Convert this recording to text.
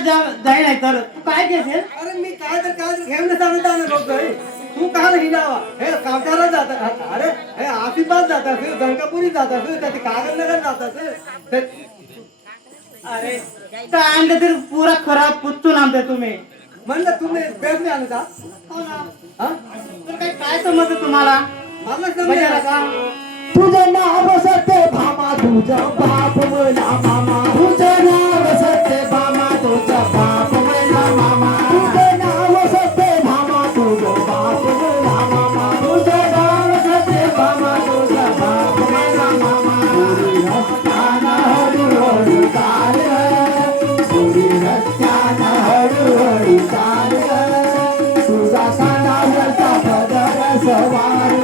जाई नाही तर तू काय घेशील? अरे मी काय तर घेऊन सांगता ना बघतोय तू का नाही जावा हे कावटाला जाता अरे हे आसिफात जाता फिर गणकापुरी जाता फिर त्याची कागदनगर जातात अरे काय आणलं तरी पुरा खराब पुचून आणते तुम्ही. म्हणलं तुम्ही बेस नाही आणता हो ना. हा तर काय समजतं तुम्हाला? मला बजाला समजा का? तुझं नाव सत्य भामा तुझं बाप मला मामा तुझं नाव सत्य भामा तुझं बाप मला मामा तुझं नाव सत्य भामा तुझं बाप मला मामा तुझं नाव सत्य भामा तुझं बाप मला मामा पुरी रस्त्यानं हळूहळू चाल पुरी रस्त्यानं हळूहळू चाल तुझा कानावरचा पदर सवार